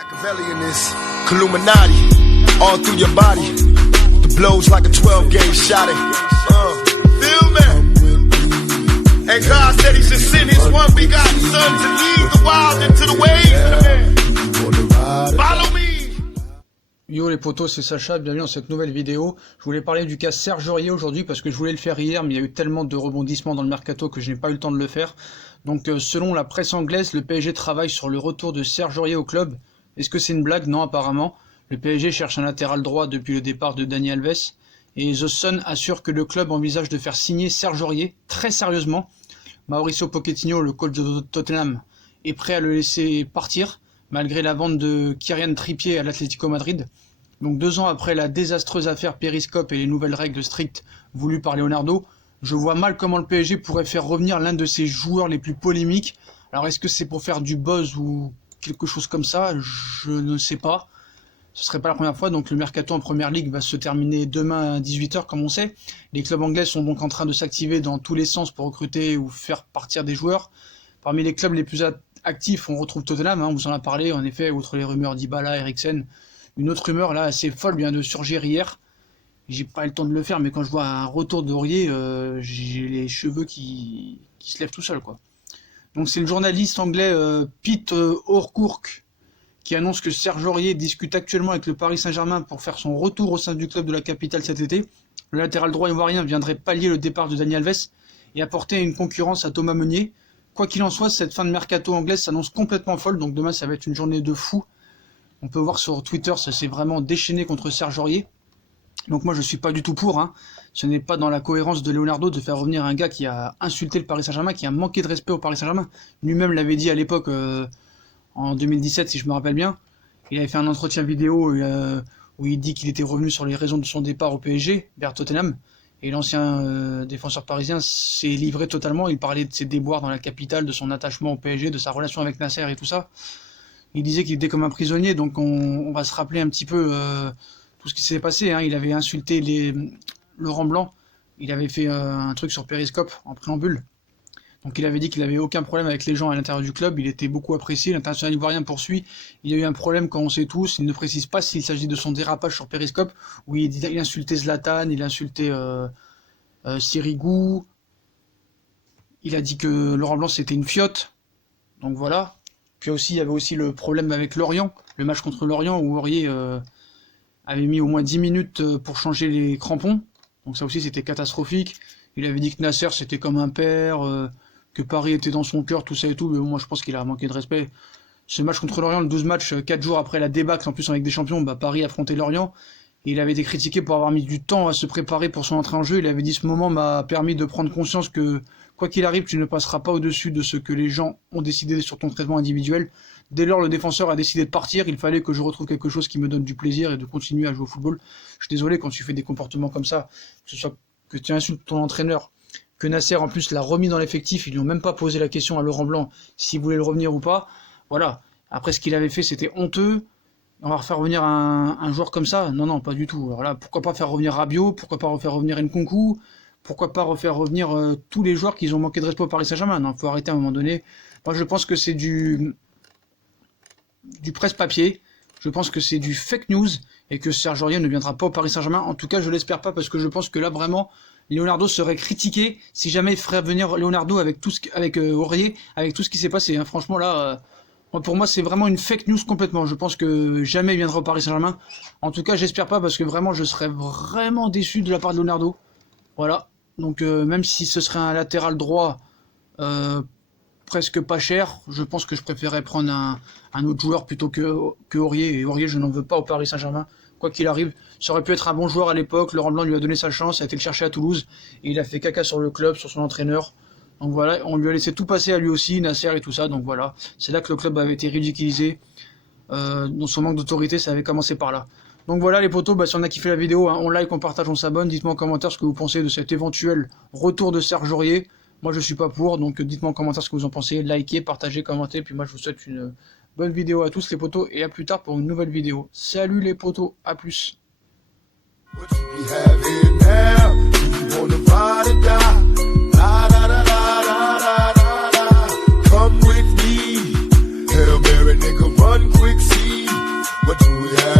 Machiavellianist, Illuminati, all through your body. The blows like a 12-gauge shot. Feel me? And God said He should send His one begotten Son to lead the wild into the ways. Follow me. Yo les potos, c'est Sacha, bienvenue dans cette nouvelle vidéo. Je voulais parler du cas Serge Aurier aujourd'hui parce que je voulais le faire hier, mais il y a eu tellement de rebondissements dans le mercato que je n'ai pas eu le temps de le faire. Donc selon la presse anglaise, le PSG travaille sur le retour de Serge Aurier au club. Est-ce que c'est une blague? Non, apparemment. Le PSG cherche un latéral droit depuis le départ de Dani Alves. Et The Sun assure que le club envisage de faire signer Serge Aurier très sérieusement. Mauricio Pochettino, le coach de Tottenham, est prêt à le laisser partir, malgré la vente de Kylian Trippier à l'Atlético Madrid. Donc 2 ans après la désastreuse affaire Periscope et les nouvelles règles strictes voulues par Leonardo, je vois mal comment le PSG pourrait faire revenir l'un de ses joueurs les plus polémiques. Alors est-ce que c'est pour faire du buzz ou quelque chose comme ça? Je ne sais pas. Ce serait pas la première fois, donc le mercato en première ligue va se terminer demain à 18h comme on sait. Les clubs anglais sont donc en train de s'activer dans tous les sens pour recruter ou faire partir des joueurs. Parmi les clubs les plus actifs, on retrouve Tottenham, on vous en a parlé, en effet, outre les rumeurs d'Ibala, Eriksen. Une autre rumeur là assez folle vient de surgir hier. J'ai pas eu le temps de le faire, mais quand je vois un retour d'Aurier, j'ai les cheveux qui se lèvent tout seuls, quoi. Donc c'est le journaliste anglais Pete O'Rourke qui annonce que Serge Aurier discute actuellement avec le Paris Saint-Germain pour faire son retour au sein du club de la capitale cet été. Le latéral droit ivoirien viendrait pallier le départ de Dani Alves et apporter une concurrence à Thomas Meunier. Quoi qu'il en soit, cette fin de mercato anglaise s'annonce complètement folle, donc demain ça va être une journée de fou. On peut voir sur Twitter, ça s'est vraiment déchaîné contre Serge Aurier. Donc moi je suis pas du tout pour. Ce n'est pas dans la cohérence de Leonardo de faire revenir un gars qui a insulté le Paris Saint-Germain, qui a manqué de respect au Paris Saint-Germain. Lui-même l'avait dit à l'époque, en 2017 si je me rappelle bien. Il avait fait un entretien vidéo où il dit qu'il était revenu sur les raisons de son départ au PSG, vers Tottenham. Et l'ancien défenseur parisien s'est livré totalement. Il parlait de ses déboires dans la capitale, de son attachement au PSG, de sa relation avec Nasser et tout ça. Il disait qu'il était comme un prisonnier, donc on va se rappeler un petit peu tout ce qui s'est passé. Il avait insulté Laurent Blanc, il avait fait un truc sur Periscope en préambule. Donc il avait dit qu'il n'avait aucun problème avec les gens à l'intérieur du club, il était beaucoup apprécié, l'international ivoirien poursuit. Il y a eu un problème quand on sait tous, il ne précise pas s'il s'agit de son dérapage sur Periscope, où il insultait Zlatan, il insultait Sirigu, il a dit que Laurent Blanc c'était une fiotte, donc voilà. Puis aussi, il y avait aussi le problème avec Lorient, le match contre Lorient où Aurier avait mis au moins 10 minutes pour changer les crampons. Donc ça aussi, c'était catastrophique. Il avait dit que Nasser, c'était comme un père, que Paris était dans son cœur, tout ça et tout. Mais bon, moi, je pense qu'il a manqué de respect. Ce match contre Lorient, le 12 match, 4 jours après la débâcle, en plus avec des champions, Paris affrontait Lorient. Et il avait été critiqué pour avoir mis du temps à se préparer pour son entrée en jeu. Il avait dit « Ce moment m'a permis de prendre conscience que, quoi qu'il arrive, tu ne passeras pas au-dessus de ce que les gens ont décidé sur ton traitement individuel. Dès lors, le défenseur a décidé de partir. Il fallait que je retrouve quelque chose qui me donne du plaisir et de continuer à jouer au football. Je suis désolé quand tu fais des comportements comme ça, que ce soit que tu insultes ton entraîneur, que Nasser en plus l'a remis dans l'effectif. Ils lui ont même pas posé la question à Laurent Blanc s'il voulait le revenir ou pas. Voilà. Après, ce qu'il avait fait, c'était honteux. On va refaire revenir un joueur comme ça? Non, pas du tout. Alors là, pourquoi pas faire revenir Rabiot? Pourquoi pas refaire revenir Nkunku? Pourquoi pas refaire revenir tous les joueurs qui ont manqué de respect au Paris Saint-Germain? Non, faut arrêter à un moment donné. Moi, je pense que c'est du presse-papier. Je pense que c'est du fake news et que Serge Aurier ne viendra pas au Paris Saint-Germain. En tout cas, je l'espère pas parce que je pense que là, vraiment, Leonardo serait critiqué si jamais il ferait venir Leonardo avec Aurier, avec tout ce qui s'est passé. Franchement, là... Pour moi, c'est vraiment une fake news complètement. Je pense que jamais il viendra au Paris Saint-Germain. En tout cas, j'espère pas parce que vraiment, je serais vraiment déçu de la part de Leonardo. Voilà. Donc, même si ce serait un latéral droit presque pas cher, je pense que je préférerais prendre un autre joueur plutôt que Aurier. Et Aurier, je n'en veux pas au Paris Saint-Germain. Quoi qu'il arrive, ça aurait pu être un bon joueur à l'époque. Laurent Blanc lui a donné sa chance, il a été le chercher à Toulouse. Et il a fait caca sur le club, sur son entraîneur. Donc voilà, on lui a laissé tout passer à lui aussi, Nasser et tout ça, donc voilà. C'est là que le club avait été ridiculisé. Dans son manque d'autorité, ça avait commencé par là. Donc voilà les potos, si on a kiffé la vidéo, on like, on partage, on s'abonne. Dites-moi en commentaire ce que vous pensez de cet éventuel retour de Serge Aurier. Moi je suis pas pour, donc dites-moi en commentaire ce que vous en pensez. Likez, partagez, commentez, puis moi je vous souhaite une bonne vidéo à tous les potos. Et à plus tard pour une nouvelle vidéo. Salut les potos, à plus. Come with me, Hail Mary, nigga, run quick, see. yeah.